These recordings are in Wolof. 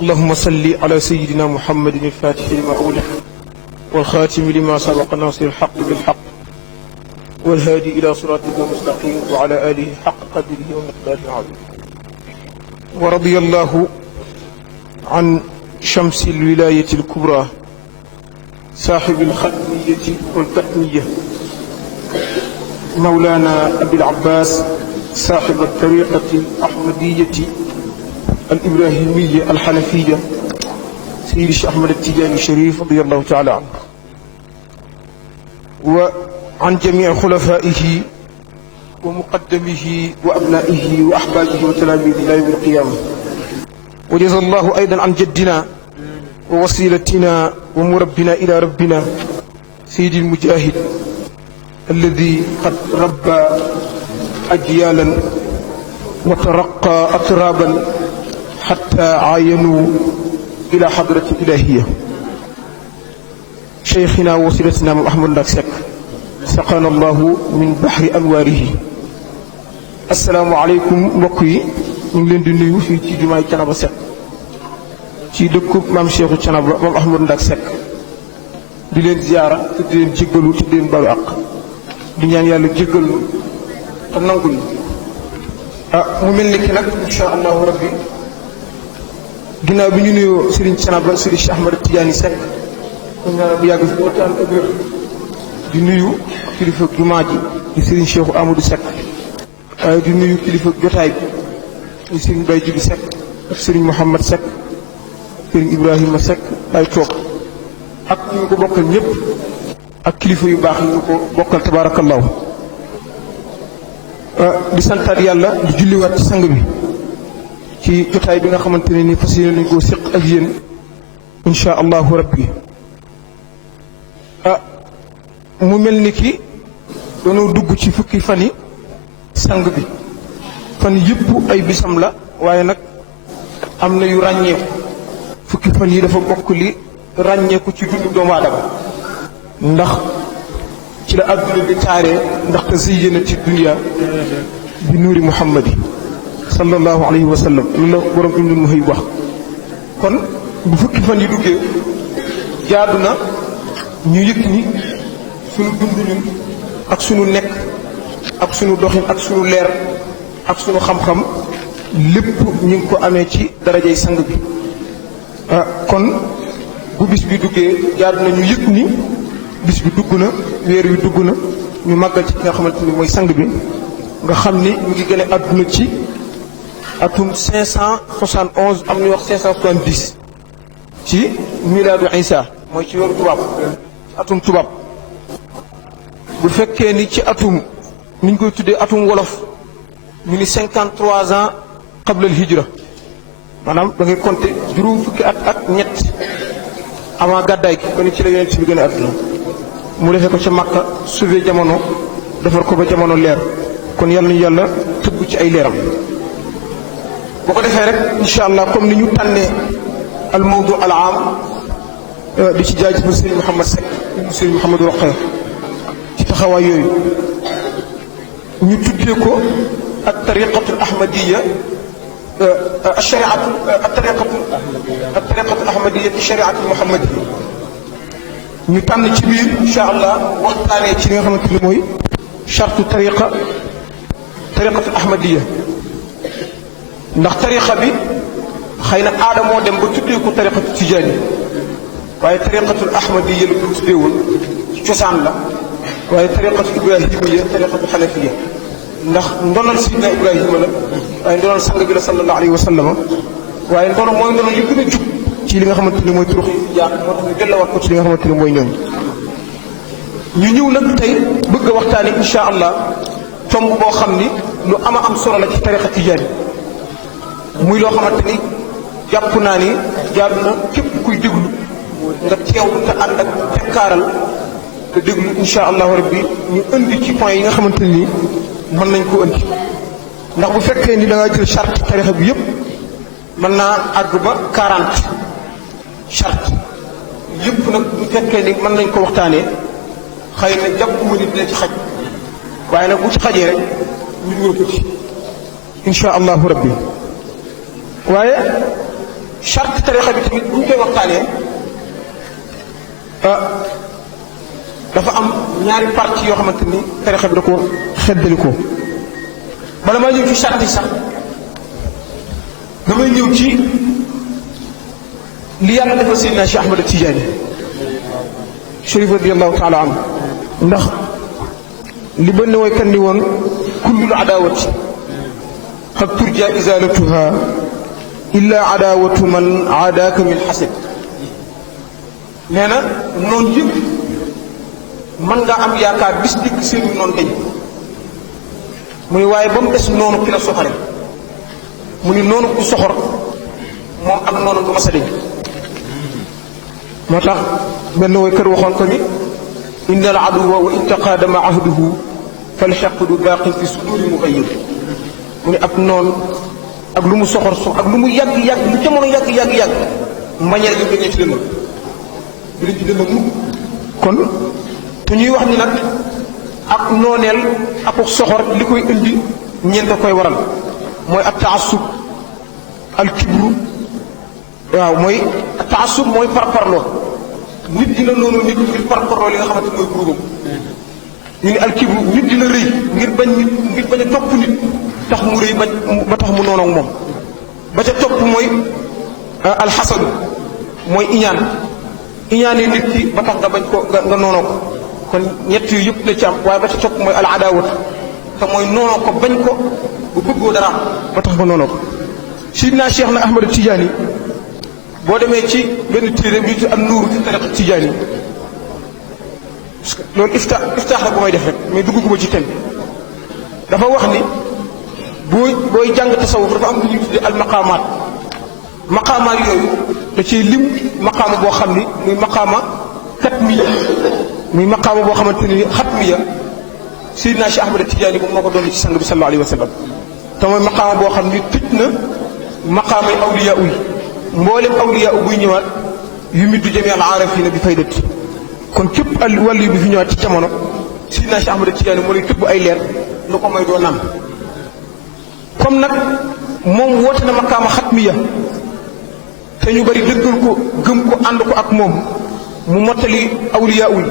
اللهم صل على سيدنا محمد الفاتح لما أغلق والخاتم لما سبق ناصر الحق بالحق والهادي إلى صراطك المستقيم وعلى آله حق قدره ومقداره العظيم. ورضي الله عن شمس الولاية الكبرى صاحب الختمية والكتمية مولانا أبي العباس صاحب الطريقة الأحمدية الإبراهيمية الحنفية سيد الشيخ أحمد التجاني الشريف رضي الله تعالى عنه وعن جميع خلفائه ومقدمه وأبنائه وأحبابه وتلاميذه إلى يوم القيامة. وجزا الله أيضا عن جدنا ووسيلتنا ومربنا إلى ربنا سيد المجاهد الذي قد ربى أجيالا وترقى أترابا حتى عاينوا إلى حضرة الإلهية شيخنا ووسيلتنا محمد ndaak Seck سقانا الله من بحر أنواره. السلام عليكم mbokk yi ñu ngi leen di nuyu fii ci jumaay Thiénaba Seck ci dëkkub maam Cheikhu Thiénaba maam Ahmadou Ndaak Seck di leen ziyaara te di leen jéggalu te di leen balu àq di ñaan yàlla jéggal nu te nangul mu mel ni ki nag insha allahu rabbi ginnaaw bi ñu nuyoo Serigne Thiénaba Serigne Cheikh Ahmad Tidiane Seck ñu ñaanal bu yàgg fi waxtaan ak wér di nuyu kilifa jumaa ji di Serigne Cheikhu Amadou Seck waaye di nuyu kilifa jotaay bi di Serigne Baye Jibi Seck ak Serigne Mouhamad Seck Serigne Ibrahima Seck ay toog ak ñu ko bokkal ñëpp ak kilifa yu baax yi ñu ko bokkal tabaarakallaahu di santaat yàlla di julliwaat ci sang bi ci jotaay bi nga xamante ne nii fas yéene nañu koo séq ak yéen insha allahu rabbi mu mel ni ki doonoo dugg ci fukki fan yi sang bi fan yëpp ay bisam la waaye nag am na yu ràññeeku fukki fan yi dafa bokk li ràññeeku ci dundu doomu aadama ndax ci la adduna bi taaree ndax te zayyanati dunya bi nuuri muhammadi sallallahu alayhi wa sallam loolu la borom Ibnul Muhayib wax. kon bu fukki fan yi duggee jaadu na ñu yëg ni sunu dund ñun ak sunu nekk ak sunu doxin ak sunu leer ak sunu xam-xam lépp ñu ngi ko amee ci darajay sang bi kon bu bis bi duggee jaadu na ñu yëg ni bis bi dugg na weer wi dugg na ñu màggal ci ki nga xamante ni mooy sang bi nga xam ni mu ngi gën a àdduna ci atum 571 am ñu wax 570 ci milaadu Isa mooy ci weeru tubaab atum tubaab bu fekkee ni ci atum ni ñu koy tuddee atum wolof ñu ni 53 ans qabla al hijra maanaam da ngay compter juróom fukki at ak ñett avant gàddaay gi ba ni ci la yonent bi gën a àdduna mu defee ko ca Makka sauvé jamono defar ko ba jamono leer kon yàlla nañu yàlla tëbb ci ay leeram boo ko defee rek incha allah comme ni ñu tànnee al mawdu al aam di ci jaajëfal Serigne Mouhamad Seck Serigne Mouhamadou Rokhaya ci taxawaay yooyu ñu tuddee ko ak tariqatu al ahmadiya الشريعة الطريقة الأحمدية الشريعة المحمدية ñu tànn ci biir incha allah waxtaanee ci li nga xamante ni mooy chartu tariqatul ahmadiya ndax tariqa bi xëy na aada moo dem ba tuddee ko tariqatu tijaani waaye tariqatul ahmadiya la ko tuddee woon ci cosaan la waaye tariqatu ibrahimiya tariqatu xanafiya ndax ndonal sidna ibrahima la waaye ndonal sang bi la sallallahu alayhi wa sallam waaye ndono mooy ndono li gën a jub ci li nga xamante ni mooy turux yi jaar moo tax ñu delluwaat ko ci li nga xamante ni mooy ñooñu ñu ñëw nag tey bëgg a waxtaane insha allah tomb boo xam ni lu ama am solo la ci tariqa tijaani muy loo xamante ni jàpp naa ni jaadu na képp kuy déglu nga teewlu te ànd ak tekkaaral te déglu insha allahu rabbi ñu indi ci point yi nga xamante ni mën nañ ko indi ndax bu fekkee ni da ngaa jël charte tariqa bi yëpp mën naa àgg ba 40 charte yëpp nag bu fekkee ni mën nañ ko waxtaanee xëy na jàpp ma ni dina ci xaj waaye nag bu ci xajee rek ñu dugal ko ci insha allahu rabbi waaye charte tarixa bi tamit bu ñu koy waxtaanee dafa am ñaari partie yoo xamante ni tarixa bi da ko xeddali ko. bala maa ñëw ci charte yi sax damay ñëw ci li yàlla defal Seydina Cheikh Ahmad Tidiane Chérif radiyallahu taala anhu ndax li benn woykat ni woon kullul adawati qad turja izalatuha illa adawatu man aadaaka min xasad. nee na noonu yëpp mën ngaa am yaakaar bis dikk seenu noonu dañ mu ni waaye ba mu des noonu ki la soxore mu ni noonu ku soxor moom ak noonu du ma sa deñ. moo tax benn woy kër waxoon ko ni inna al aduwa wa in taqaadama ahduhu fal xeqdu baaqin fi suduri mugayyir. mu ni ab noonu ak lu mu soxor ak lu mu yàgg-yàgg lu jamono yàgg-yàgg mbañeel gi dañee ci dënn bi dañ ci dënn mukk. kon te ñuy wax ni nag ak nooneel ak soxor li koy indi ñeent a koy waral mooy ak taassub al kibru. waaw mooy taassub mooy parparloo nit dina noonu nit ngir parparloo li nga xamante mooy groupam. ñu ni al kibru nit dina rëy ngir bañ a topp nit tax mu rëy ba tax mu noonu ak moom. ba ca topp mooy alxasadu mooy iñaanee nit ki ba tax nga bañ ko nga noonoo ko. kon ñett yu yëpp la ci am waaye ba ca topp mooy al adawat te mooy noonoo ko bañ ko bu bëggoo dara ba tax nga noonoo ko. Sidna Cheikh na Ahmad Tidiane boo demee ci benn téere bi ñu am nuuru fi tariqa Tidiane parce que loolu iftaax la bu may def rek mais dugguma ci thème bi dafa wax ni booy jàng tasawuf dafa am lu ñuy tuddee al maqaamaat yooyu da ciy lim maqaama boo xam ni muy maqaama katmiya muy maqaama boo xamante ni xatmiya Seydina Cheikh Ahmad Tidiane moom moo ko doon ci sang bi sallallahu alayhi wa sallam te mooy maqaama boo xam ni tëj na maqaamay awliya yi mboolem awliya buy ñëwaat yu middu jami al aarifina bi faydati. kon képp al wàllu bi fi ñëwaat ci jamono Seydina Cheikh Ahmad Tidiane moo lay tëbb ay leer lu ko may doo naan. comme nag moom woote na maqaama xatmiya te ñu bari dëggal ko gëm ko ànd ko ak moom mu mottali awliya yi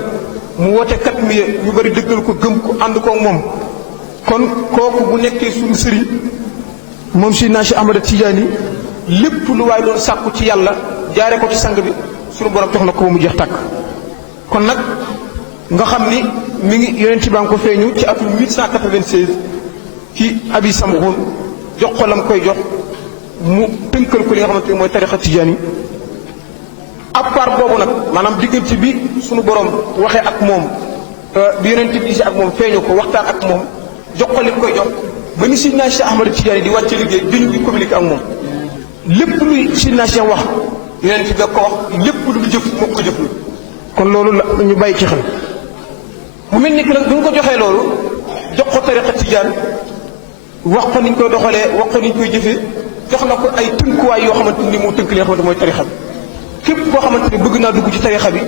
mu woote katmiya ñu bari dëggal ko gëm ko ànd ko ak moom. kon kooku bu nekkee suñu sëriñ moom Seydina Cheikh Ahmad Tidiane lépp lu waay doon sàkku ci yàlla jaare ko ci sang bi suñu borom jox na ko ba mu jeex tàkk. kon nag nga xam ni mi ngi yonent baa ngi ko feeñu ci atum 1896 ci abi samxun jox ko lam koy jox mu tënkal ko li nga xamante ni mooy tariqa Tidiane. à part boobu nag maanaam diggante bi suñu borom waxee ak moom bi yonent bi gisee ak moom feeñu ko waxtaan ak moom jox ko lim koy jox ba ni Sidna Cheikh Ahmad Tidiane di wàcce liggéey dañu di communiquer ak moom. lépp luy Sidna Cheikh wax yonent bi ko wax lépp lu jëf moo ko jëf. kon loolu la ñu bàyyi ci xel mu mel ni que nag bu ñu ko joxee loolu jox ko tariqa Tidiane wax ko niñ koy doxalee wax ko niñ koy jëfee jox na ko ay tënkuwaay yoo xamante ni moo tënk li nga xamante mooy tariqa bi. képp koo xamante ni bëgg naa dugg ci tariqa bi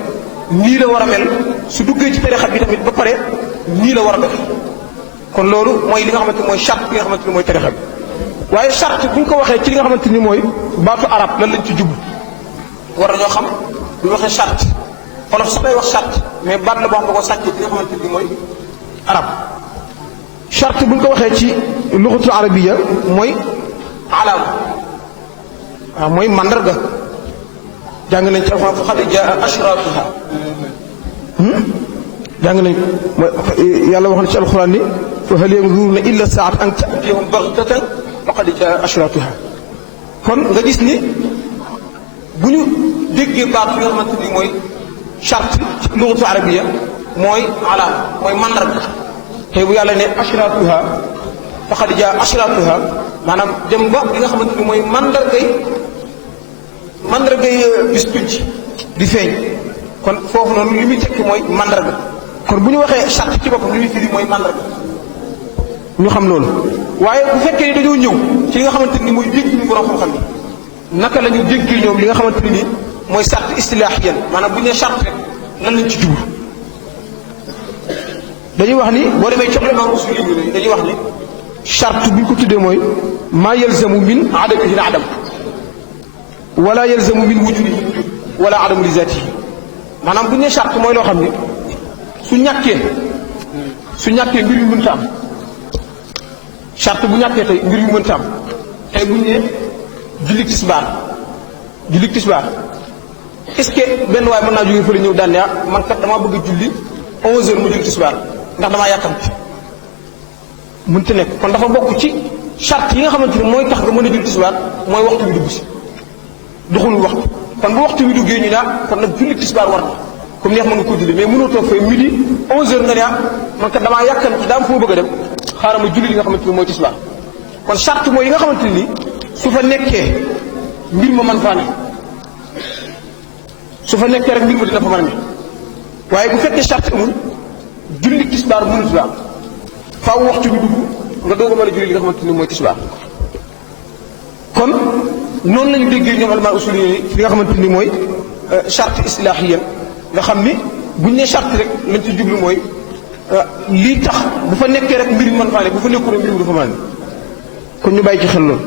nii la war a mel su duggee ci tariqa bi tamit ba pare nii la war a def. kon loolu mooy li nga xamante ni mooy charte bi nga xamante ni mooy tariqa bi. waaye charte bu ñu ko waxee ci li nga xamante ni mooy baatu arab lan lañ ci jublu war nañoo xam bu ñu waxee charte xolof sax day wax charte mais baat la boo xam ne ko sàccee ci li nga xamante ni mooy arab. charte bu ñu ko waxee ci luxatul arabiya mooy alaam waaw mooy mandarga. jàng nañ ci alxuraan fa xad jaa ashraatuha jàng nañ mooy yàlla wax na ci alxuraan ni fa hal yanzuruuna illa saa'ata an ta'tiyahum baghtatan fa qad jaa ashraatuha. kon nga gis ni bu ñu déggee baat bi nga xamante ni mooy charte ci lughatu arabiya mooy alaam mooy mandarga. tey bu yàlla ne ashraatuha fa qad jaa ashraatuha maanaam dem ba li nga xamante ni mooy mandargay bis pénc di feeñ. kon foofu noonu li muy tekki mooy mandarga. kon bu ñu waxee charte ci boppam li muy firi mooy mandarga ñu xam loolu. waaye bu fekkee ni dañoo ñëw ci li nga xamante ni mooy dégg ñu borom xam-xam ni naka la ñu déggee ñoom li nga xamante ni mooy charte istilaahiyan maanaam bu ñu nee charte rek lan lañ ci jublu. dañuy wax ni boo demee ci ulama usul yi dañuy wax ni charte bi ñu ko tuddee mooy maa yalzamu min adamihi al adam wala yalzamu min wujudi wala adamu li zatihi maanaam bu ñu nee charte mooy loo xam ni su ñàkkee mbir yu mënta am charte bu ñàkkee tey mbir yu mënta am tey bu ñu nee julli tisbaar est-ce que benn waay mën naa jógee fële ñëw daan ne man kat damaa bëgg a julli 11h mu julli tisbaar ndax damaa yàkkamti mënta nekk kon dafa bokk ci charte yi nga xamante ni mooy tax nga mën a julli tisbaar mooy waxtu bi dugg si doxulul waxtu kon bu waxtu bi duggee ñu kon nag julli tisbaar war na comme neex mën nga ko julli mais mënoo toog fee midi 11h nga ne man kat damaa yàkkamti daa am foo bëgg a dem xaaral ma julli li nga xamante ni mooy tisbaar kon charte mooy yi nga xamante ni su fa nekkee mbir ma man faa ne su fa nekkee rek mbir ma dina fa mën a ne waaye bu fekkee charte amul julli tisbaar mënut la faaw waxtu bi dugg nga doog a mën a julli li nga xamante ni mooy tisbaar kon noonu la ñu déggee ñoom ulama usul yi li nga xamante ni mooy charte islaahiyan nga xam ni buñ nee charte rek lañ ci jublu mooy lii tax bu fa nekkee rek mbir mi mën faa ne bu fa nekkul rek mbir mi dafa mën a ne kon ñu bàyyi ci xel loolu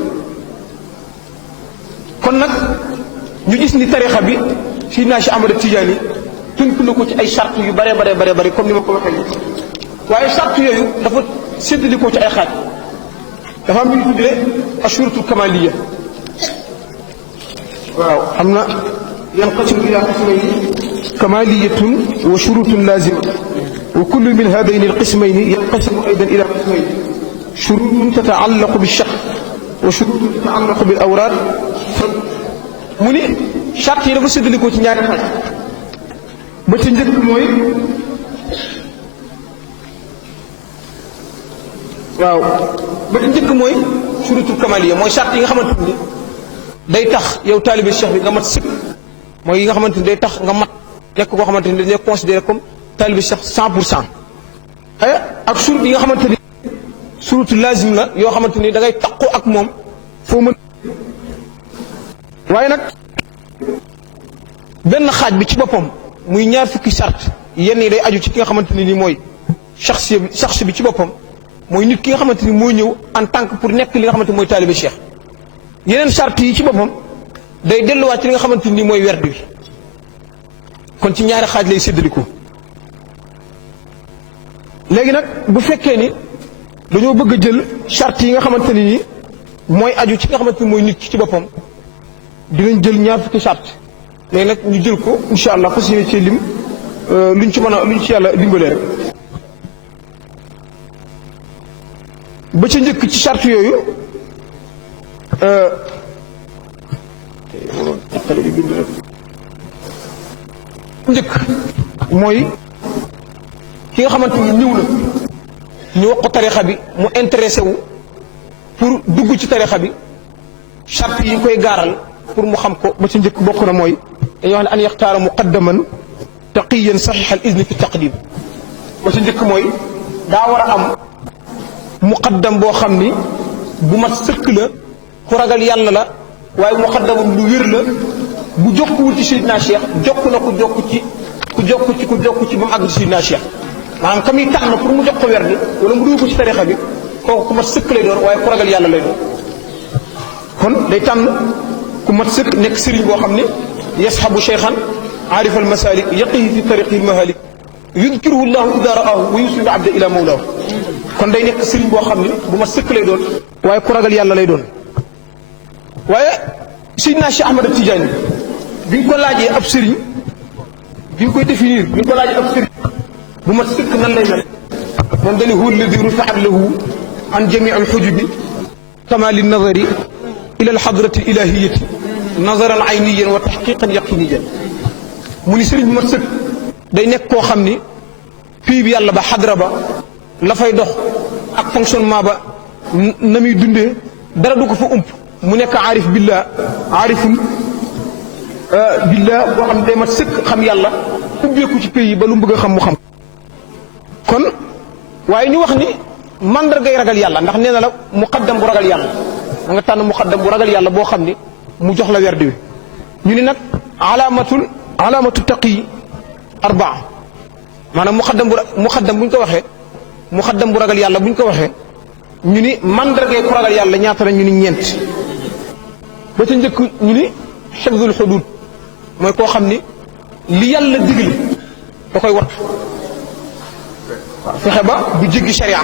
kon nag ñu gis ni tarixa bi Seydina Cheikh Ahmad Tidiane tënk na ko ci ay charte yu bare comme ni ma ko waxee waaye charte yooyu dafa séddali ko ci ay xaaj dafa am lu ñu tuddee ashuratul kamaliya waaw am na yanqasimu ila qismayni kamaliyatun wa shurutun lazima wa kullu min hadayni alqismayni yanqasimu aydan ila qismayni shurutun tataallaqu bilshakl wa shurutun tataallaqu bil awraad mu ni charte yi dafa séddali ko ci ñaari xaaj ba ci njëkk mooy waaw ba ci njëkk mooy shurutul kamaliya mooy charte yi nga xamante ni day tax yow taalibe cheikh bi nga mat sëkk mooy yi nga xamante ni day tax nga mat nekk koo xamante ni dañuy considéré comme taalibe cheikh 100% ak shurut yi nga xamante ni shurutu lazim la yoo xamante ni da ngay taqoo ak moom foo mën waaye nag benn xaaj bi ci boppam muy ñaar fukki charte yenn yi day aju ci ki nga xamante ni mooy shaxs bi ci boppam mooy nit ki nga xamante ni moo ñëw en tant que pour nekk li nga xamante ni mooy taalibe cheikh yeneen charte yi ci boppam day delluwaat ci li nga xamante ni mooy werd bi kon ci ñaari xaaj lay séddaliku léegi nag bu fekkee ni dañoo bëgg a jël charte yi nga xamante ni mooy aju ci nga xamante ni mooy nit ki ci boppam dinañ jël ñaar fukki charte léegi nag ñu jël ko incha allah fas yéene ci lim luñ ci mën a luñ ci yàlla dimbalee rek ba ca njëkk ci charte yooyu njëkk mooy ki nga xamante ni ñëw na ñu wax ko tarixa bi mu intéressé wu pour dugg ci tarixa bi charte yi ñu koy gaaral pour mu xam ko ba ci njëkk bokk na mooy dañuy wax ne an yaxtaara muqaddaman taqiyan saxiix al izni fi taqdim ba ci njëkk mooy daa war a am muqaddam boo xam ni bu mat sëkk la ku ragal yàlla la waaye muqaddamam lu wér la bu jokkuwul ci Seydina Cheikh jokk na ku jokk ci ba mu àgg ci Seydina Cheikh maanaam ka muy tànn pour mu jox ko werd wala mu dugg ko ci tarixa bi kooku ku mat sëkk lay doon waaye ku ragal yàlla lay doon kon day tànn ku mat sëkk nekk sëriñ boo xam ne yasxabu cheikhan aarif al masalik yaqihi fi tariqi al mahalik yudkiruhu llahu ida raahu wa yusilu abda ila mawlaahu kon day nekk sëriñ boo xam ne bu mat sëkk lay doon waaye ku ragal yàlla lay doon waaye Seydina Cheikh Ahmad Tidiane bi ñu ko laajee ab sëriñ bi ñu koy définir bi ñu ko laajee ab sëriñ bu mat sëkk nan lay mel moom dañu huwa alladi rufiat lahu an jamii alxujubi kama li nazari ila alxadrati ilahiyati nazaran ayniyan wa taxqiqan yaqiniyan mu ni sëriñ bu mat sëkk day nekk koo xam ni fii bi yàlla ba xadra ba la fay dox ak fonctionnement ba na muy dundee dara du ko fa ump mu nekk aarif billah aarifun billah boo xam ne day mat sëkk xam yàlla ubbeeku ci pays ba lu mu bëgg a xam mu xam kon waaye ñu wax ni mandargay ragal yàlla ndax nee na la muqaddam bu ragal yàlla da nga tànn muqaddam bu ragal yàlla boo xam ni mu jox la werd wi ñu ni nag alaamatu taqi arbaa maanaam muqaddam bu ñu ko waxee muqaddam bu ragal yàlla bu ñu ko waxee ñu ni mandargay ku ragal yàlla ñaata la ñu ni ñeent ba ca njëkk ñu ni xifdul xudud mooy koo xam ni li yàlla digle da koy wattu waaw fexe ba du jéggi sharia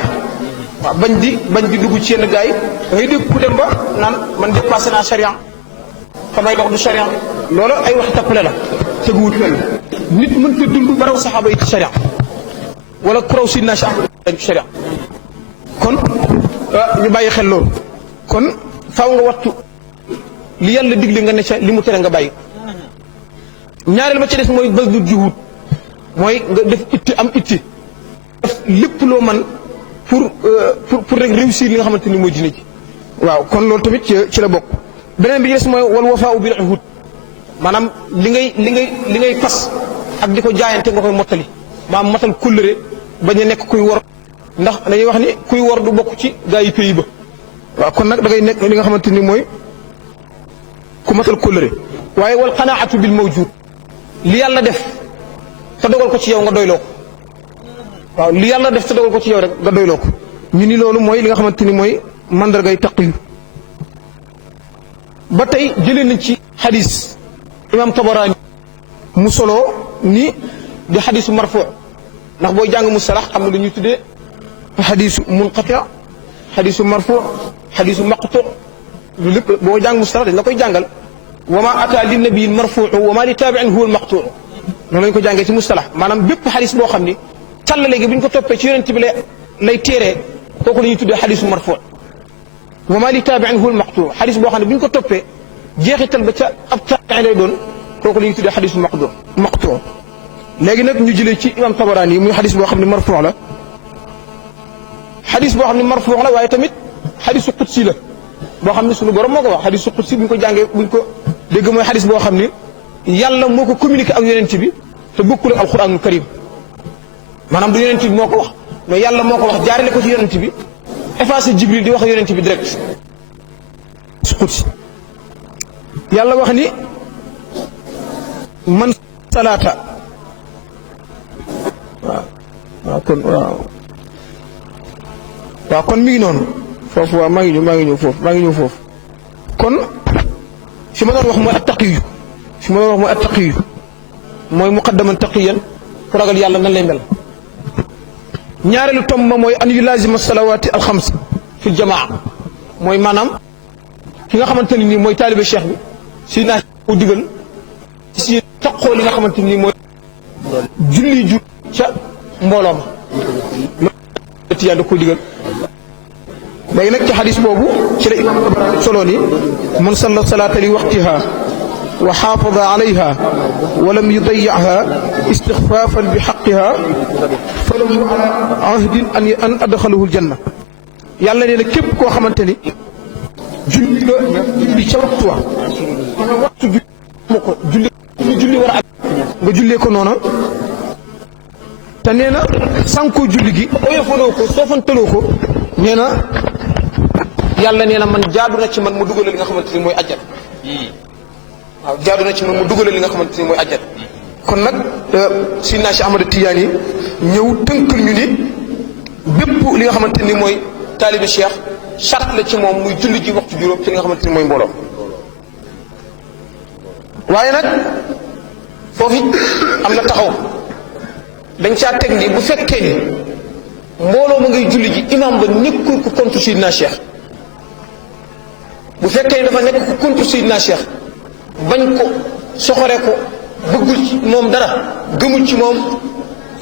waaw bañ di dugg ci yenn gars yi da ngay dégg ku dem ba naan man dépassé naa sharia fa may dox du sharia loolu ay wax tappale la teguwut fenn nit mën ta dund ba raw saxaaba yi ci sharia wala ku raw sidna Cheikh ci sharia kon ñu bàyyi xel loolu kon faaw nga wattu li yàlla digle nga ne ca li mu tere nga bàyyi ñaareel ba ci des mooy bës du juhud mooy nga def itti am itti def lépp loo man pour rek réussir li nga xamante ni mooy diine ji waaw kon loolu tamit ci la bokk beneen bi ci des mooy wal wafaa'u bil uhud maanaam li ngay fas ak di ko jaayante nga koy mottali maanaam matal kóllëre bañ a nekk kuy wor ndax dañuy wax ni kuy wor du bokk ci gaa yi pays ba waaw kon nag da ngay nekk li nga xamante ni mooy ku matal kóllëre waaye wal qanaatu bil mawjud li yàlla def te dogal ko ci yow nga doyloo ko waaw li yàlla def te dogal ko ci yow rek nga doyloo ko ñu ni loolu mooy li nga xamante ni mooy mandargay taqiyu ba tey jëlee nañ ci xadis imam Tabaraani mu solo ni di xadisu marfu ndax booy jàng mustalax am na lu ñuy tuddee xadisu munqati xadisu marfu xadisu maqtu lu lépp boo jàng mustalax dañ la koy jàngal wa ma ata li nabiyin marfuu wa ma li taabiin huwa almaqtuu noonu lañ ko jàngee ci mustalax maanaam bépp xadis boo xam ni càll léegi bu ñu ko toppee ci yonent bi lay téeree kooku la ñuy tuddee xadisu marfuu wa ma li taabiin huwa almaqtuu xadis boo xam ne bu ñu ko toppee jeexital ba ca ab taabiin lay doon kooku la ñuy tuddee xadisu maqtuu léegi nag ñu jëlee ci imam Tabaraani yi muy xadis boo xam ne marfuu la xadis boo xam ne marfuu la waaye tamit xadisu qudsi la boo xam ne suñu borom moo ko wax xadisu qudsi bu ñu ko jàngee bu ñu ko dégg mooy xadis boo xam ne yàlla moo ko communiqué ak yonent bi te bokkul ak alquranul karim maanaam du yonent bi moo ko wax mais yàlla moo ko wax jaarale ko ci yonent bi effacé jibril di wax ak yonent bi direct su qudsi yàlla wax ni man salaata waaw kon mi ngi noonu foofu waaw maa ngi ñëw foofu kon fi ma doon wax mooy attaqiyu mooy muqaddaman taqiyan ku ragal yàlla nan lay mel ñaareelu tomb ma mooy an yulaazima salawaati alxams fi ljamaa mooy maanaam ki nga xamante ne nii mooy taalibe cheikh bi si naa ko digal si taqoo li nga xamante ni mooy julli ju ca mbooloo ma loolu tiyaan da ko digal léegi nag ci xadis boobu ci la imam Tabarani solo ni man salla salaata li waqtiha wa xaafada alayha wa lam yudayiha istixfaafan bi xaqiha falahu ala ahdin an adxalahu aljanna yàlla nee na képp koo xamante ni julli nga julli ca waxtu wa maanaam waxtu julli moo ko julli war a nga jullee ko noona te nee na sànkoo julli gi oyofaloo ko soofantaloo ko nee na yàlla nee na man jaadu na ci man mu dugalal li nga xamante ni mooy ajjat waaw jaadu na ci man mu dugalal li nga xamante ni mooy ajjat kon nag Sidna Cheikh Ahmad Tidiane yi ñëw tënkal ñu ni bépp li nga xamante ni mooy taalibe Cheikh charte la ci moom muy julli ji waxtu juróom ci li nga xamante ni mooy mbooloo waaye nag foofu am na taxaw dañ caa teg ni bu fekkee ni mbooloo ma ngay julli ji imam ba nekkul ku contre Sidna Cheikh bu fekkee ni dafa nekk ku contre Sidna Cheikh bañ ko soxore ko bëggul ci moom dara gëmul ci moom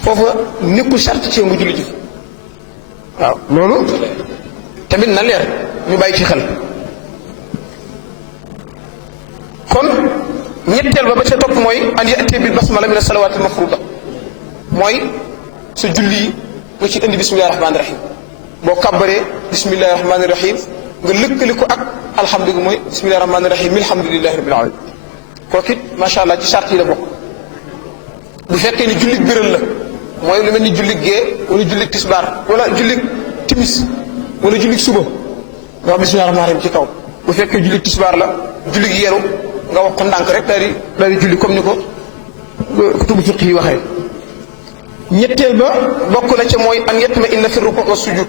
foofa nekkul charte ci nga julli ji waaw loolu tamit na leer ñu bàyyi ci xel kon ñetteel ba ca topp mooy an yati bil basmala min as-salawat al-mafruda mooy sa julli yi nga ci indi bismillahi rahmaani rahim boo kàbbaree bismillahi rahmaani rahim nga lëkkali ko ak alhamdulilah mooy bismillahi rahmaani rahim alhamdulilahi rabbil alamin kooku it macha allah ci charte yi la bokk bu fekkee ni jullit biral la mooy lu mel ni jullit gee wala jullit tisbaar wala jullit timis wala jullit suba nga wax bismillahi rahmaani rahim ci kaw bu fekkee jullit tisbaar la jullit yeeru nga wax ko ndànk rek daal di julli comme ni ko kutubu fiq yi waxee ñetteel ba bokk na ca mooy an yatma inna fi ruku wa sujud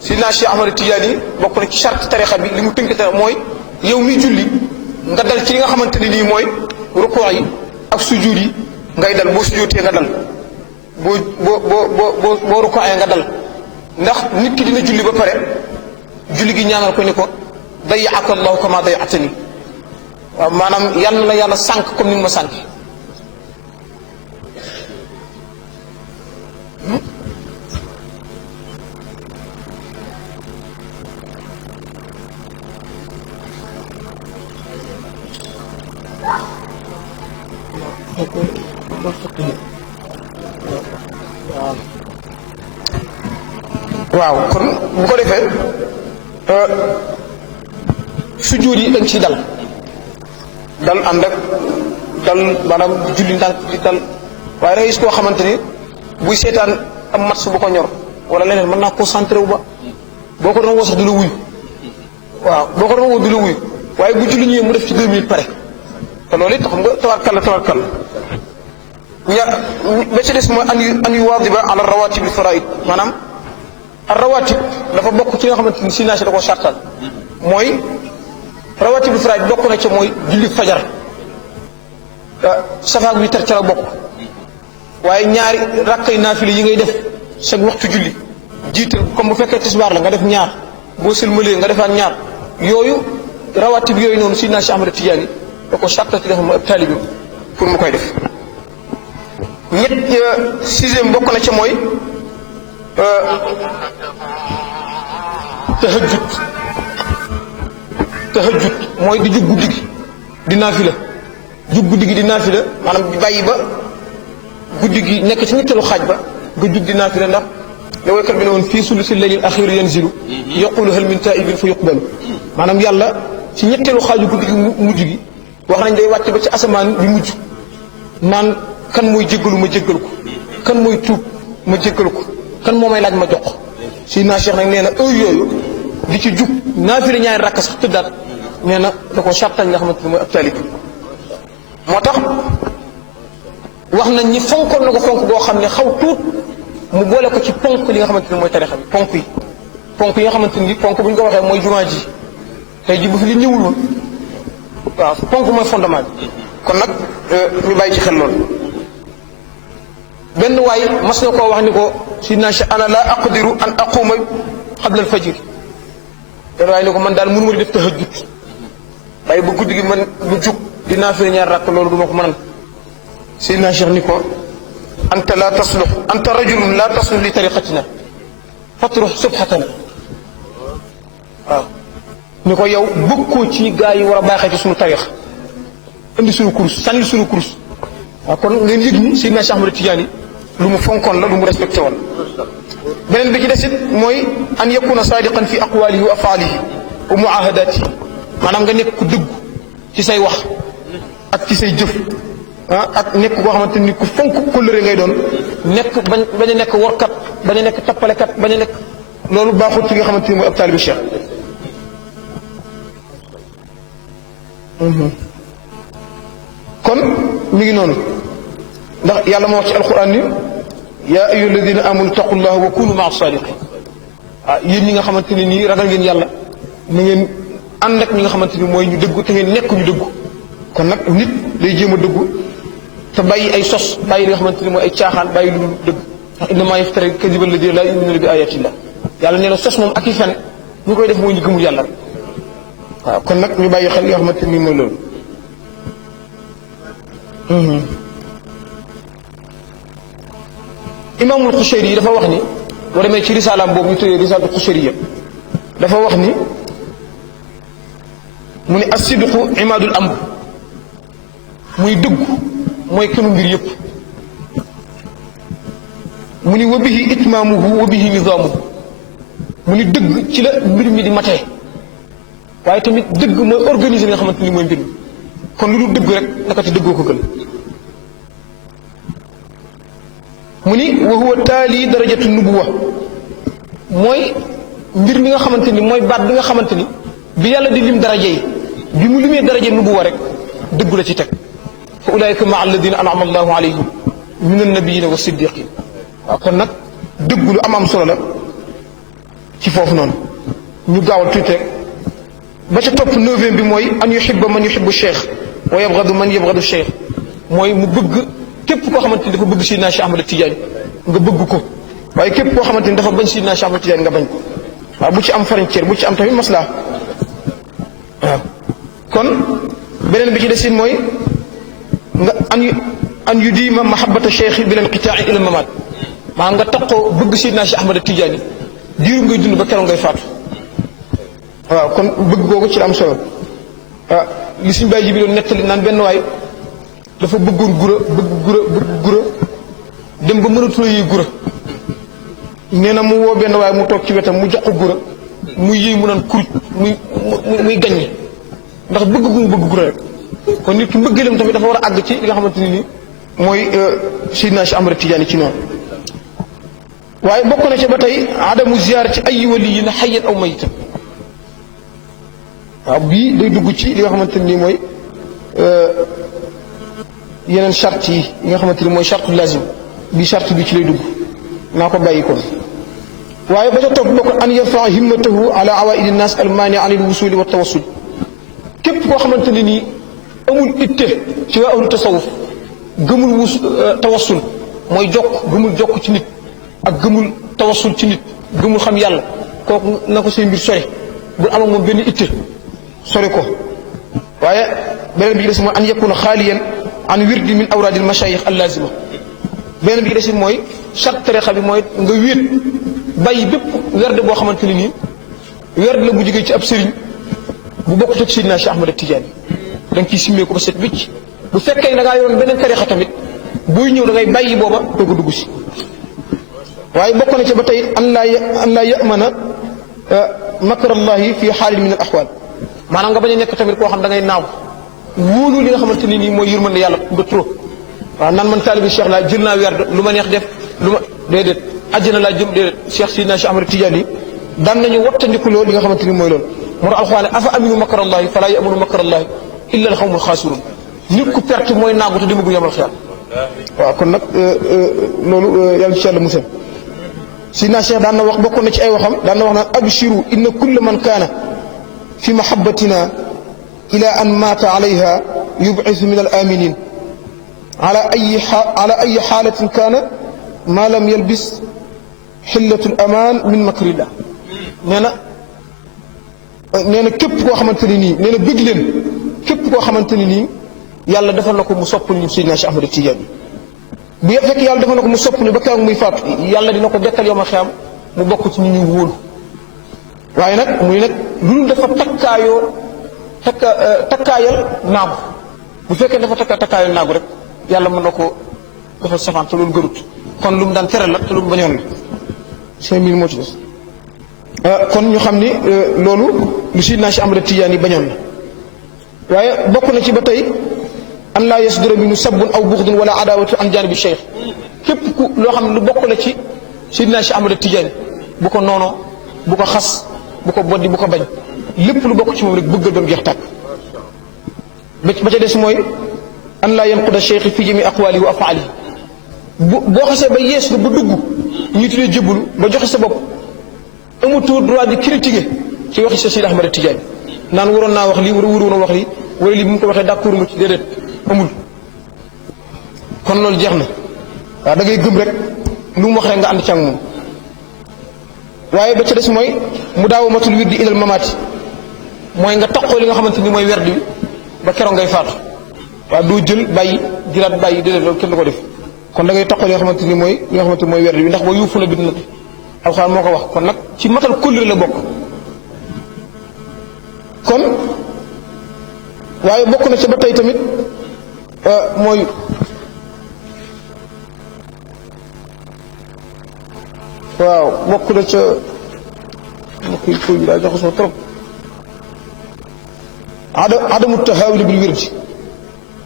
Sidna Cheikh Ahmad Tidiane bokk na ci charte tarixa bi li mu tënk mooy yow mi julli nga dal ci li nga xamante ni nii mooy rukoo yi ak sujuud yi ngay dal boo sujuutee nga dal boo rukoo nga dal ndax nit ki dina julli ba pare julli gi ñaanal ko ni ko dayya'aka Allahu kama dayya'tani waaw maanaam yàlla na la yàlla sànq comme ni nga ma sànq waaw kon bu ko defee sujjóot yi dañ ciy dal ànd ak dal maanaam julli ndànk di dal waaye da ngay gis koo xamante ni buy seetaan am match bu ko ñor wala leneen mën naa concentré wu ba boo ko doon woo sax du la wuyu waaw boo ko doon woo du la wuyu waaye bu julli ñëwee mu def ci 2 minutes pare te loolu it xam nga tawakkal ba ci des mooy an yu waadiba ala rawatib al faraid maanaam al rawatib dafa bokk ci nga xamante ni si naa si da ko sartal mooy rawatib al faraid bokk na ca mooy julli fajar safaak witar ca la bokk waaye ñaari rakkay naafile yi ngay def sag waxtu julli jiital comme bu fekkee tisbaar la nga def ñaar boo sëlmalee nga defaat ñaar yooyu rawatib yooyu noonu si naa si Ahmad Tijaani da ko sartal ci dafa ma ab taalibi pour mu koy def sixième bokk na ca mooy tahajjud mooy di jug guddi gi di naafila maanaam bàyyi ba guddi gi nekk ci ñetteelu xaaj ba nga jug di naafila ndax la woykat bi ne woon fii sulusi laylil axiir yanzilu yaqulu hal min taa'ibin fa yuqbalu maanaam yàlla ci ñetteelu xaaju guddi gi mujj gi wax nañ day wàcc ba ci asamaan bi mujj naan kan mooy jéggalu ma jéggal ko kan mooy tuub ma jéggal ko kan moo may laaj ma jox si naa Cheikh nag nee na yooyu di ci jug naafila ñaari rakk sax tëddaat nee na da ko sartal nga xamante ni mooy ab taalib moo tax wax nañ ni fonkoon na ko fonk boo xam ne xaw tuut mu boole ko ci ponk li nga xamante ni mooy tarixa bi ponk yi nga xamante ni ponk bu ñu ko waxee mooy jumaa ji tey ji bu fi li ñëwul woon waaw ponk mooy fondement bi kon nag ñu bàyyi ci xel loolu benn waay mas na koo wax ni ko sidna Cheikh ana la aqdiru an aquma qabla al-fajr benn waay ni ko man daal mënu ma di def tahajjud bàyyi ba guddi gi man mu jug di naafila ñaar rakk loolu du ma ko mënal sidna Cheikh ni ko anta la taslux anta rajulun la taslux li tariqatina fatruh subhatana waaw ni ko yow bokkoo ci gaa yi war a baaxee ci suñu tariq indi suñu kurus sànni suñu kurus waaw kon ngeen yëg ni sidna Cheikh Ahmad Tijaani lu mu fonkoon la lu mu respecté woon beneen bi ci desit mooy an yakuna sadiqan fi aqwalihi wa afaalihi wa muahadatihi maanaam nga nekk ku dëgg ci say wax ak ci say jëf ak nekk koo xamante ni ku fonk kóllëre ngay doon nekk bañ a nekk workat bañ a nekk tappalekat bañ a nekk loolu baaxul ci nga xamante ni mooy ab taalibi Cheikh kon mi ngi noonu ndax yàlla moo wax ci alquran ni yaa ayyuha alladina amanu taqullaha wa kunu maa sadiqin yéen ñi nga xamante ne nii ragal ngeen yàlla na ngeen ànd ak ñi nga xamante ni mooy ñu dëggu te ngeen nekk ñu dëggu kon nag nit day jéem a dëggu te bàyyi ay sos bàyyi li nga xamante ni mooy ay caaxaan bàyyi lu dëgg ndax innamaa yaftari kadiba alladina laa yuminuuna bi ayatillah yàlla nee na sos moom ak i fen ñu koy def mooy ñu gëmul yàlla rek waaw kon nag ñu bàyyi xel li nga xamante ni mooy loolu imaamul Xushayri yi dafa wax ni boo demee ci risaalaam boobu ñu tuddee risaalatu Xushayriya dafa wax ni mu ne as-sidqu imaadul amr muy dëgg mooy kënu mbir yëpp mu ni wa bihi itmaamuhu wa bihi nizaamuhu mu ni dëgg ci la mbir mi di matee waaye tamit dëgg mooy organiser li nga xamante ni mooy mbir mi kon lu dul dëgg rek naka te dëggoo ko gën mu ni wa huwa taali darajatu nubuwa mooy mbir mi nga xamante ni mooy baat bi nga xamante ni bi yàlla di lim daraja yi bi mu limee daraja nubuwa rek dëggu la ci teg fa ulaayika maa alladina an'ama allahu alayhim min annabiyina wa siddiqin waaw kon nag dëggu lu am solo la ci foofu noonu ñu gaawal tuuti rek ba ca topp 9e bi mooy an yuhibba man yuhibbu cheikh wa yabghadu man yabghadu cheikh mooy mu bëgg képp koo xamante ni dafa bëgg Sidina Cheikh Ahmad Tidiane nga bëgg ko waaye képp koo xamante ni dafa bañ Sidina Cheikh Ahmad Tidiane nga bañ ko waaw bu ci am frontière bu ci am tamit maslaa waaw kon beneen bi ci desin mooy nga an yudiima mahabbata cheikh bil inqitaa'i ila al-mamaat maa nga taqoo bëgg Sidina Cheikh Ahmad Tidiane diiru ngay dund ba keroog ngay faatu waaw kon bëgg googu ci la am solo ah li suñu bàyyi ji bi doon nettali naan benn waay dafa bëggoon bëgg gura dem ba mënatula yëy gura nee na mu woo benn waay mu toog ci wetam mu jox ko gura muy yëy mu naan kuruj muy gaññi ndax bëgg gu mu bëgg gura rek kon nit ki mbëggeelam tamit dafa war a àgg ci li nga xamante ni nii mooy Seydina Cheikh Ahmad Tidiane ci noonu waaye bokk na ci ba tey adamu ziyaar ci ay waliyin hayyan aw mayitan waaw bii day dugg ci li nga xamante ni mooy yeneen charte yi nga xamante ni mooy charte lazim bii charte bi ci lay dugg naa ko bàyyi kon waaye ba ca topp bokk an yarfaa himmatahu ala awaidi nnaas almaani an il wusuli wa tawassul képp koo xamante ne nii amul itte ci waa ahlu tasawuf gëmul tawassul mooy gëmul jokk ci nit ak gëmul tawassul ci nit gëmul xam yàlla kooku na ko seen mbir sori bu am ak moom benn itte sori ko waaye beneen bi ci des mooy an yakuna xaaliyan an wirdi min awraadil masaayix allazima beneen bi ci des mooy chaque tariqa bi mooy nga wéet bàyyi bépp werd boo xamante ne nii werd la bu jógee ci ab sëriñ bu bokkut ak Seydina Cheikh Ahmad Tidiane da nga ciy simmee ko ba set wicc bu fekkee da ngaa yoroon beneen tariqa tamit buy ñëw da ngay bàyyi booba doo ko dugg si waaye bokk na ci ba tey an laa yamana makrallahi fi xaalin min al axwaal maanaam nga bañ a nekk tamit koo xam da ngay naaw wóolu li nga xamante ni nii mooy yërmande yàlla ba trop waaw nan man taalibi Cheikh laa jël naa werd lu ma neex def lu ma déedéet àjjana laa jëm déedéet Cheikh Sidina Cheikh Ahmad Tidiane yi daan nañu wattandiku loolu li nga xamante ni mooy loolu moo tax alxuraan afa aminu makrallahi falaa yamanu makrallahi illa alxawmul xaasiruun nit ku perte mooy naagu te demagul yamal xiyam waaw kon nag loolu yàlla ci yàlla musal Sidina Cheikh daan na wax bokk na ci ay waxam daan na wax naan abshiru inna kulla man kaana fi mahabbatina ila an maata alayha yub'isu min al aminin ala ay xaalatin kaana ma lam yalbis xillatu al aman min makrillah nee na képp koo xamante ne nii nee na bëgg leen képp koo xamante ne nii yàlla defal na ko mu sopp ñu Seydina Cheikh Ahmad Tidiane bu fekk yàlla defal na ko mu sopp ñu ba keroog muy faatu yàlla dina ko dekkal yawmal xiyaam mu bokk ci ñu ñu wóolu waaye nag muy nag lu dafa takkaayal naagu bu fekkee dafa takkaayal naagu rek yàlla mën na ko dafa safaan te loolu gërut kon lu mu daan tere la te lu mu bañoon la 5000 moo ci des kon ñu xam ni loolu lu Seydina Cheikh Ahmad Tidiane yi bañoon la waaye bokk na ci ba tey an laa yasdura minhu sabbun aw buxdun wala adawatu an janibi cheikh képp ku loo xam ne lu bokk la ci Seydina Cheikh Ahmad Tidiane bu ko noonoo bu ko xas bu ko boddi bu ko bañ lépp lu bokk ci moom rek bëggal ba mu jeex tàkk ba ca des mooy an laa yanquda cheikh fi jami aqwalihi wa afaalihi boo xasee ba yees nga ba dugg ñu tuddee jëbbulu ba joxe sa bopp amatoo droit di critiquer ci waxi sa Seydi Ahmad Tidiane naan waroon naa wax lii waroon a wax lii wala lii bu mu ko waxee d'accord ma ci déedéet amul kon loolu jeex na waaw da ngay gëm rek lu mu wax rek nga ànd ci ak moom waaye ba ca des mooy mu daawamatul wirdi ilal mamaati mooy nga taxoo li nga xamante ni mooy werd bi ba keroog ngay faatu waaw doo jël bàyyi jëlaat bàyyi déedéet loolu kenn du ko def kon da ngay taxoo li nga xamante ni mooy li nga xamante ni mooy werd bi ndax boo yuufu na bit na alxuraan moo ko wax kon nag ci matal kóllëre la bokk kon waaye bokk na ca ba tey tamit mooy waaw bokk na ca mbokk yi daa jaxasoo trop adamu tahaawuli bil wirdi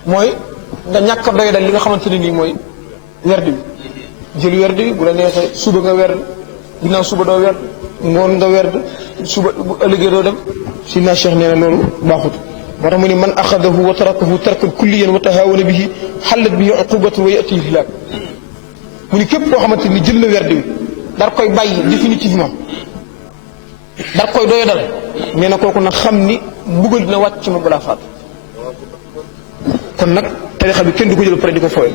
mooy nga ñàkk a doy dal li nga xamante ne nii mooy werd bi jël werd bi bu la neexee suba nga werd ginnaaw suba doo werd ngoon nga werd suba bu ëllëgee doo dem Sidina Cheikh nee na loolu baaxut moo tax mu ne man axadahu wa tarakahu tarkan kulliyan wa tahaawana bihi xallat bihi uqubatu wa yatihi hilaak mu ni képp koo xamante ni jël na werd bi dar koy bàyyi définitivement dar koy doyo dal nee na kooku nag xam ni mbugal dina wàcc ci moom balaa faatu kon nag tarixa bi kenn du ko jël pare di ko fooye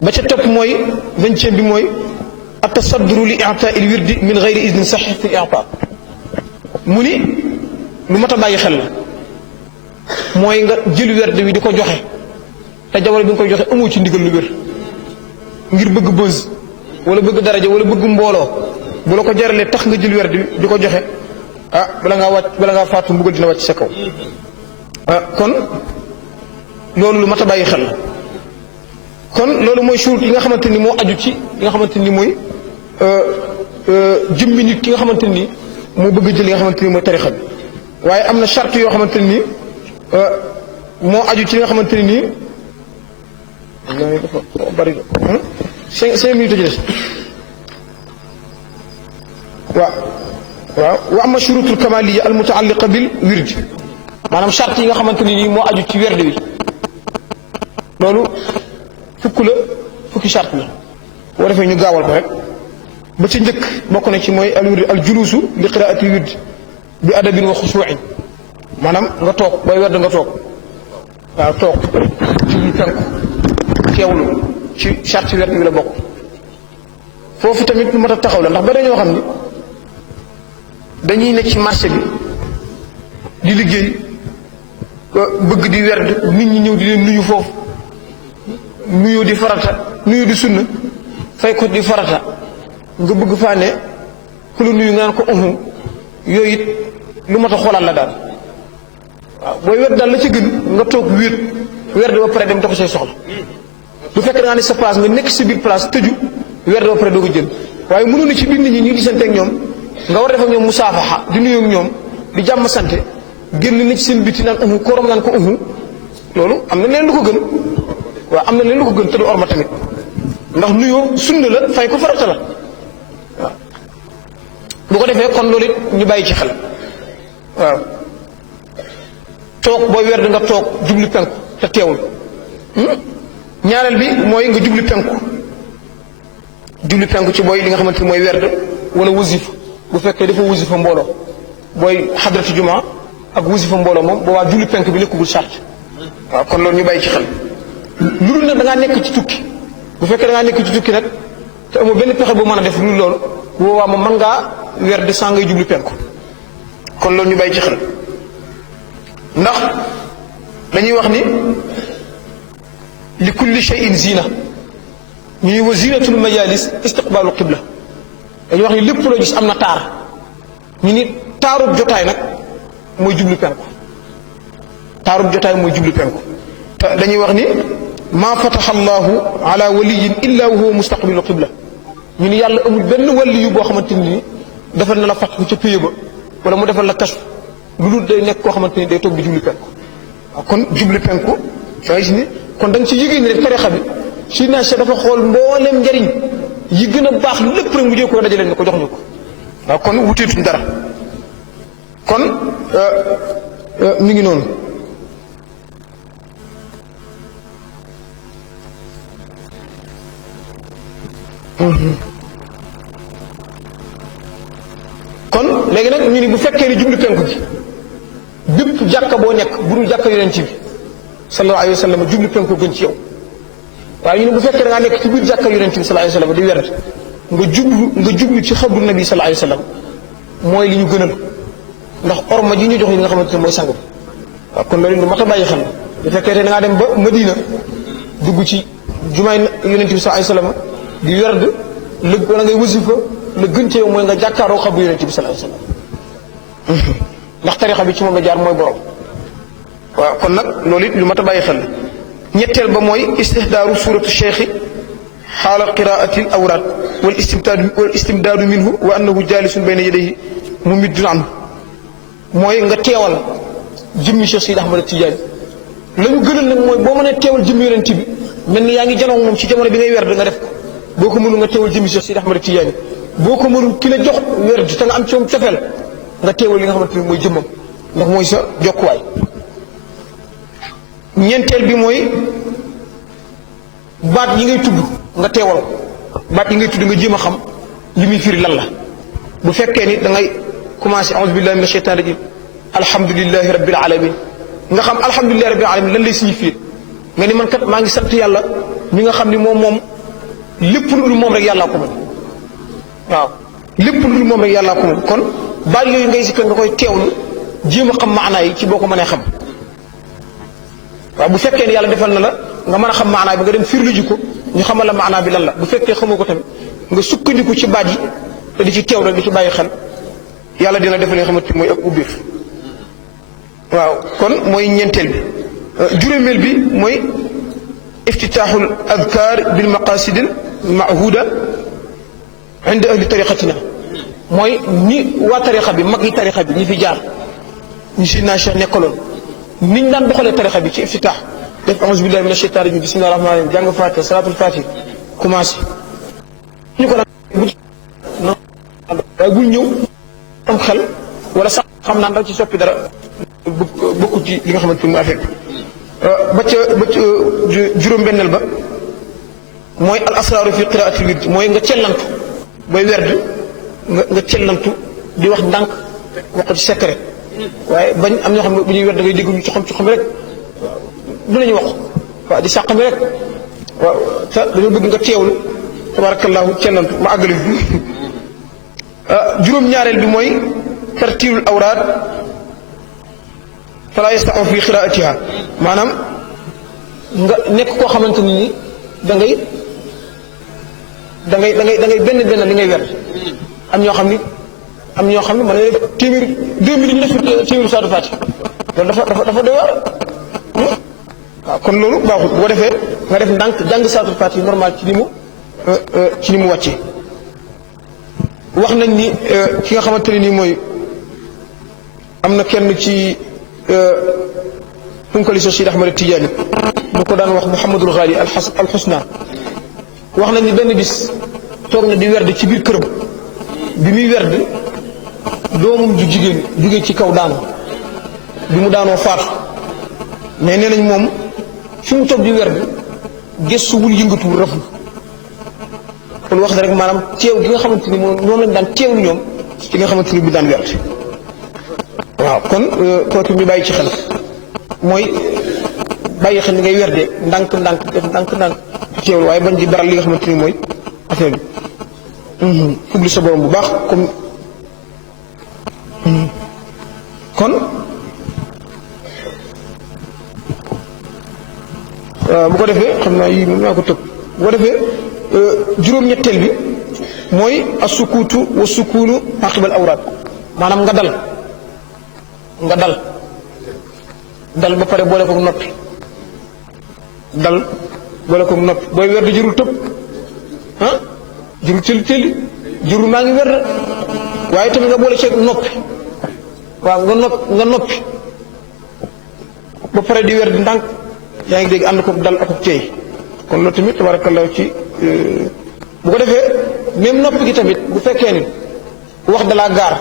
ba ca topp mooy 20e bi mooy at-tasadduru li i'taa il wirdi min gayri idnin saxiix fi i'taa mu ni lu mat a bàyyi xel la mooy nga jël werd wi di ko joxe te jamono bi nga koy joxe amoo ci ndigal lu wér ngir bëgg bës wala bëgg daraja wala bëgg mbooloo bu la ko jaralee tax nga jël werd wi di ko joxe ah bala ngaa faatu mbugal dina wàcc sa kaw kon loolu lu mat a bàyyi xel la kon loolu mooy surut yi nga xamante ni moo aju ci li nga xamante ni mooy jëmmi nit ki nga xamante ni moo bëgg jël li nga xamante ni mooy tarixa bi waaye am na charte yoo xamante ni moo aju ci li nga xamante ni nii dafa bari 5 minutes ci des waaw wa ama shurutul kamaliya al mutaalliqa bil wird maanaam charte yi nga xamante ni nii moo aju ci werd wi loolu fukki charte la boo defee ñu gaawal ko rek ba ci njëkk bokk na ci mooy al wird al juluusu li qiraati wird bi adabin wa xushuuin maanaam nga toog booy werd nga toog waaw toog ci lu penku teewlu ci charte werd bi la bokk foofu tamit lu mat a taxaw la ndax ba dañoo xam ni dañuy ne ci marché bi di liggéey bëgg di werd nit ñi ñëw di leen nuyu foofu nuyu di farata nuyu di sunna fay ko di farata nga bëgg faa ne ku la nuyu nga naan ko yooyu it lu mat a xoolaat la daal waaw booy werd daal la ci gën nga toog wéet werd ba pare dem dox say soxla bu fekkee da ngaa ne sa place nga nekk si biir place tëju werd ba pare doo ko jël waaye mënu na ci biir nit ñi ñu gisante ak ñoom nga war a def ak ñoom musaafaxa di nuyu ak ñoom di jàmm sante génn na ci seen biti naan kóoram naan ko loolu am na leen lu ko gën waaw am na leen lu ko gën te du orma tamit ndax nuyoo sunna la fay ko farata la waaw bu ko defee kon loolu it ñu bàyyi ci xel waaw toog booy werd nga toog jubli penku te teewul ñaareel bi mooy nga jubli penku ci booy li nga xamante ni mooy werd wala wasifa bu fekkee dafa wasifa mbooloo booy xadratu juma ak wasifa mbooloo moom boobaa jubli penku bi nekkugul charte waaw kon loolu ñu bàyyi ci xel lu dul nag da ngaa nekk ci tukki bu fekkee da ngaa nekk ci tukki nag te amoo benn pexe bu mën a def lu loolu boobaa moom mën ngaa werd saa ngay jubli penku kon loolu ñu bàyyi ci xel ndax dañuy wax ni li kulli shay'in zina ñuy wa zinatul majalis istiqbaalu qibla dañuy wax ni lépp loo gis am na taar ñu ni taarub jotaay nag mooy jublu penku taarub jotaay mooy jublu penku te dañuy wax ni maa fataxa allahu ala waliyin illa wa huwa mustaqbilu qibla ñu ni yàlla amul benn waliyu boo xamante ni defal na la fatxu ca péye ba wala mu defal la kashf lu dul day nekk koo xamante ni day toog di jublu penku waaw kon jublu penku da gis ni kon da nga ci yëgee ni rek tarixa bi si naa se dafa xool mbooleem njariñ yi gën a baax lépp rek mu jël ko dajaleen ni ko jox ñu ko waaw kon wuteetuñ dara kon mi ngi noonu kon léegi nag ñu ni bu fekkee ni jublu penku gi bépp jàkka boo nekk bu dul jàkka yonent bi sallallahu alayhi wa sallam jublu penku gën ci yow waaye ñu ne bu fekkee da ngaa nekk ci biir jàkka yonent bi sallallahu alayhi wa sallam di werd nga jublu ci xabru nabi sallallahu alayhi wa sallam mooy li ñu gënal ndax orma ji ñu jox li nga xamante ne mooy sang bi waaw kon loolu lu mat a bàyyi xel bu fekkee te da ngaa dem ba Madina dugg ci jumaay yonent bi sallallahu alayhi wa sallam di werd lëg wala ngay wasifa la gën ci yow mooy nga jàkkaaroo xabru yonent bi sallallahu alayhi wa sallam ndax tarixa bi ci moom la jaar mooy borom waaw kon nag loolu it lu mat a bàyyi xel ñetteel ba mooy istihdaaru suratu cheikhi xaala qiraati al awraad wal istimdaadu minhu wa annahu jaalisun bayna yadayhi mumiddun anhu mooy nga teewal jëmmi Cheikh Sidi Ahmad Tidiane la ñu gënal nag mooy boo mënee teewal jëmmi yonent bi mel ni yaa ngi janoo moom ci jamono bi ngay werd nga def ko boo ko mënul nga teewal jëmmi Cheikh Sidi Ahmad Tidiane boo ko mënul ki la jox werd te nga am ci moom cofeel nga teewal li nga xamante ne mooy jëmmam ndax mooy sa jokkuwaay ñeenteel bi mooy baat yi ngay tudd nga teewal ko baat yi ngay tudd nga jéem a xam li muy firi lan la bu fekkee ni da ngay commencé a'uuzu billahi mina shaytaani rajim alhamdulillahi rabbil alamin nga xam alhamdulillahi rabbil alamin lan lay signifier nga ni man kat maa ngi sant yàlla mi nga xam ni moom lépp lu dul moom rek yàllaa ko moom waaw lépp lu dul moom rek yàllaa ko moom kon baat yooyu ngay sikkar nga koy teewlu jéem a xam maanaa yi ci boo ko mënee xam waaw bu fekkee ne yàlla defal na la nga mën a xam maanaa bi nga dem firlu ji ko ñu xamal la maanaa bi lan la bu fekkee xamoo ko tamit nga sukkandiku ci baat yi te di ci teew rek di ci bàyyi xel yàlla dina defal li nga xamante mooy ak ubbiir waaw kon mooy ñeenteel bi juróomeel bi mooy iftitaaxul adkaar bil maqasidil mahuda inda ahli tariqatina mooy ñi waa tariqa bi mag yi tariqa bi ñi fi jaar ñu si naa Cheikh nekkaloon niñ daan doxalee tariqa bi ci iftitaax def auzu billahi mina shaytaani rajim bismillahi rahmaani rahim jàng Faatiha salaatul Faatiha commencé ñu ko daan waaye bul ñëw am xel wala sax xam naa dal ci soppi dara bokku ci li nga xamante ni mu affaire ba ca juróom-benneel ba mooy al asraaru fi qiraati wird mooy nga cellantu booy werd nga cellantu di wax ndànk wax ko ci secret waaye bañ am ñoo xam ne bu ñuy werd da ngay dégg ñu ci xam rek du nañu wax waaw di sàq mi rek waaw te dañoo bëgg nga teewlu tabarakallahu cellantu ma àggale bi juróom-ñaareel bi mooy tartiibul awraad fala yastau fi qiraatiha maanaam nga nekk koo xamante ni da ngay benn li ngay werd am ñoo xam ni mën na def téeméer 2 minutes ñu def téeméer saatu Faatiha loolu dafa doy waar waaw kon loolu baaxul bu ko defee nga def ndànk jàng saatu Faatiha normal ci ni mu wàccee wax nañ ni ki nga xamante ne nii mooy am na kenn ci punkali so Seydi Ahmad Tijaani bu ko daan wax Muhammadul Ghali al-Husna wax nañ ni benn bis toog na di werd ci biir këram bi muy werd doomum ju jigéen jóge ci kaw daanu bi mu daanoo faatu mais nee nañ moom fi mu toog di werd gëstuwul yëngatuwul raful kon wax na rek maanaam teew gi nga xamante ni moom lañ daan teewlu ñoom ci nga xamante ni bu daan werd waaw kon kooku ñu bàyyi ci xel mooy bàyyi xel ni ngay werde ndànk def ndànk teewlu waaye bañ di baral li nga xamante ni mooy affaire bi fugli sa borom bu baax comme kon bu ko defee xam naa yii moom naa ko tëb bu ko defee juróom-ñetteel bi mooy asukuutu wa sukuunu aqibal awraad maanaam nga dal ba pare boole ko noppi boole ko noppi booy werd jurul tëb jurul tëli jurul maa ngi werd waaye tamit nga boole ceeg noppi waaw nga noppi ba pare di werd ndànk yaa ngi dégg ànd ko dal ak teey kon loolu tamit tabarakallahu ci bu ko defee même noppi gi tamit bu fekkee ni wax dalaa gaar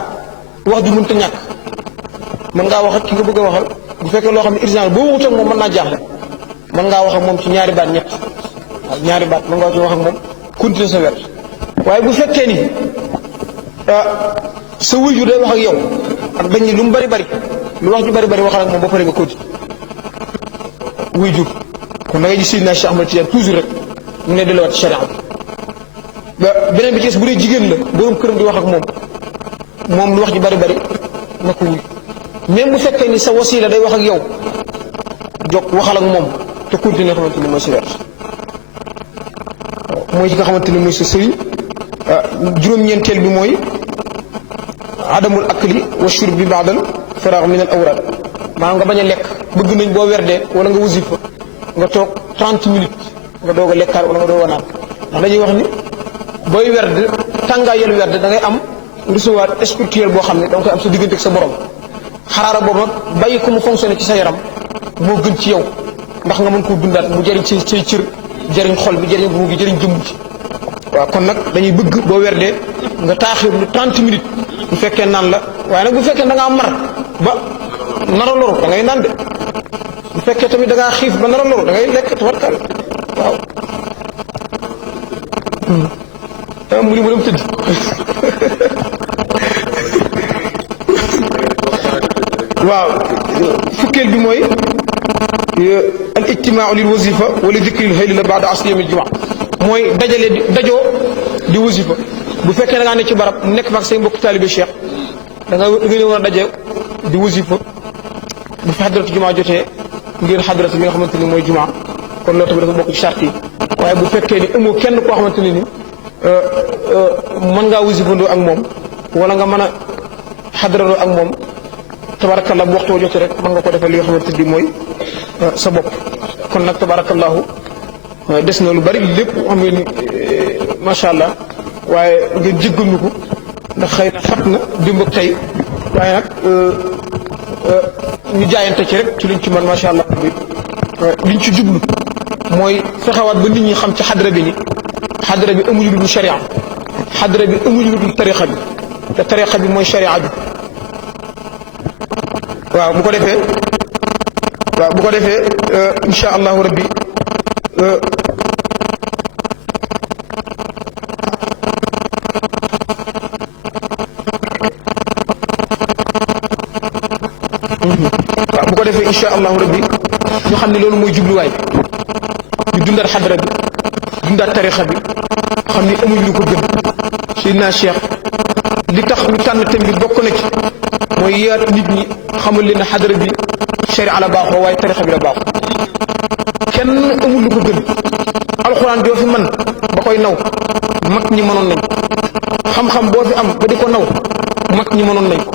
wax ju mënta ñàkk mën ngaa wax ak ki nga bëgg a waxal bu fekkee loo xam ne urgence boo waxut ak moom mën naa jaaxle mën ngaa wax ak moom ci ñaari baat ñett waaw ñaari baat mën ngaa ci wax ak moom continuer sa wet waaye bu fekkee ni sa wuyu day wax ak yow ak bañ ni lu mu bari lu wax ju bari waxal ak moom ba pare nga continuer wuy jur kon da ngay gis Seydina Cheikh Ahmad Tidiane toujours rek mu ne delluwaat ci sharia bi beneen bi ci bu dee jigéen la borom këram di wax ak moom lu wax ji bari na ko wuy même bu fekkee ni sa wasila day wax ak yow jóg waxal ak moom te continuer xamante ni mooy si wet mooy ci nga xamante ni mooy sa sëriñ juróom-ñeenteel bi mooy adamul akli wa shurbi ba'dal faragh min al awrad maanaam nga bañ a lekk bëgg nañ boo werdee wala nga wasifa nga toog 30 minutes nga doog a lekkaat wala nga doog a naan ndax dañuy wax ni booy werd tàngaayal werd da ngay am recevoir spirituel boo xam ne da nga koy am sa diggante ak sa borom xaraara boobu nag bàyyi ko mu fonctionné ci sa yaram moo gën ci yow ndax nga mën koo dundaat mu jëriñ say cër jëriñ xol bi jëriñ ruu gi jëriñ jëmm ci waaw kon nag dañuy bëgg boo werdee nga taaxir lu 30 minutes bu fekkee naan la waaye nag bu fekkee da ngaa mar ba nara loru da ngay naan de bu fekkee tamit da ngaa xiif ba nara loru da ngay lekk tabarkal waaw mu ni mu dem tëdd waaw fukkeel bi mooy al ijtimaau lil wasifa wala dikril hayli la baada asli yawmil jumaa mooy dajoo di wasifa bu fekkee da ngaa ne ci barab nekk fa ak say mbokk taalibe Cheikh da nga war a daje di wasifa bu fi xadratu jumaa jotee ngir xadratu bi nga xamante ni mooy jumaa kon loolu tamit dafa bokk ci charte yi waaye bu fekkee ni amoo kenn koo xamante ne ni mën ngaa wasifandoo ak moom wala nga mën a xadradoo ak moom tabarakallah bu waxtu jotee rek mën nga ko defee li nga xamante ni mooy sa bopp kon nag tabarakallahu des na lu bari lépp xam ngeen ni macha allah waaye ngeen jéggal ñu ko ndax xëy na xat na démb ak tey waaye nag ñu jaayante ci rek ci liñ ci mën macha allah liñ ci jublu mooy fexewaat ba nit ñi xam ci xadra bi ni xadra bi amuñu lu dul sharia xadra bi amuñu lu dul tariqa bi te tariqa bi mooy sharia bi waaw bu ko defee insha allahu rabbi insha allahu rabbi ñu xam ne loolu mooy jubluwaay ñu dundaat xadra bi dundaat tarixa bi xam ni amuñ lu ko gën Seydina Cheikh li tax ñu tànn thème bi bokk na ci mooy yaat nit ñi xamal leen ne xadra bi sharia la baaxoo waaye tarixa bi la baaxoo kenn amul lu ko gën alxuraan joo fi man ba koy naw mag ñi mënoon nañ xam-xam boo fi am ba di ko naw mag ñi mënoon nañ ko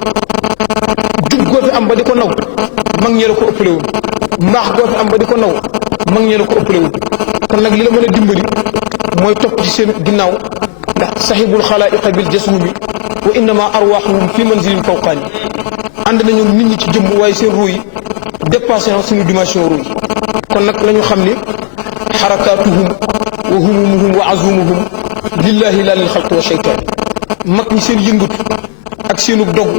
jub goo fi am ba di ko naw mag ñee la ko ëppale woon mbaax goo fi am ba di ko naw mag ñee la ko ëppale woon kon nag li la mën a dimbali mooy topp ci seen ginnaaw ndax saxibul xalaa'iqa bil jasmi wa innama arwaaxuhum fi manzilin fawqaani ànd nañu nit ñi ci jëmm waaye seen ruu yi dépassé na suñu dimension ruu yi kon nag la ñu xam ni xarakaatuhum wa humumuhum wa azumuhum lillahi la lil xalqi wa sheytaani mag ñi seen yëngatu ak seenu dogg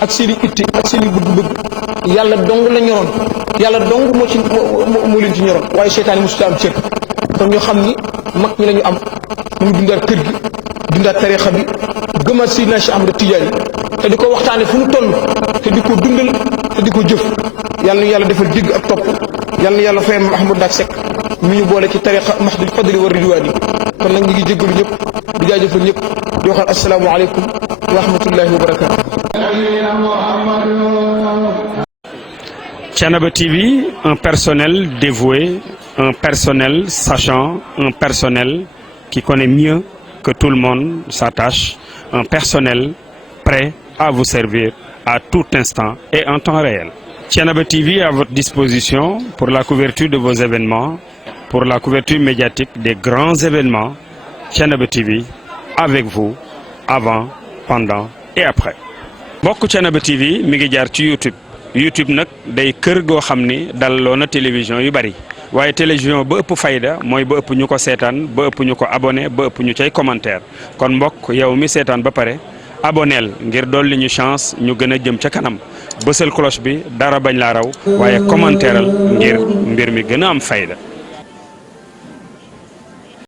ak seen i itti ak seen i bëgg-bëgg yàlla dong la ñoroon yàlla dong moo leen ci ñoroon waaye seytaane mosu ci am cër kon ñu xam ni mag ñi la ñu am ñu dundaat kër gi dundaat tarixa bi gëmaat Seydina Cheikh Ahmad Tidiane te di ko waxtaane fu ñu toll te di ko dundal te di ko jëf yàlla na yàlla defal dégg ak topp yàlla na yàlla fayal Mahmoud Ndaak Seck mi ñu boole ci tarixa mahdul fadli wa ridwaani kon nag ñu ngi jéggalu ñëpp di jaajëfal ñëpp di waxal asalaamu aleykum wa rahmatullahi wa barakatu. Thiénaba TV, un personnel dévoué, un personnel sachant, un personnel qui connaît mieux que tout le monde sa tâche, un personnel prêt à vous servir à tout instant et en temps réel. Thiénaba TV est à votre disposition pour la couverture de vos événements, pour la couverture médiatique des grands événements. Thiénaba TV avec vous avant, pendant et après. mbokk Thiénaba TV mi ngi jaar ci YouTube nag day kër goo xam ni dalloo na télévision yu bari waaye télévision ba ëpp fayda mooy ba ëpp ñu ko seetaan ba ëpp ñu ko abonné ba ëpp ñu cay commentaire kon mbokk yow mi seetaan ba pare aboneel ngir dolli ñu chance ñu gën a jëm ca kanam bësal cloche bi dara bañ laa raw waaye commentéeral ngir mbir mi gën a am fayda.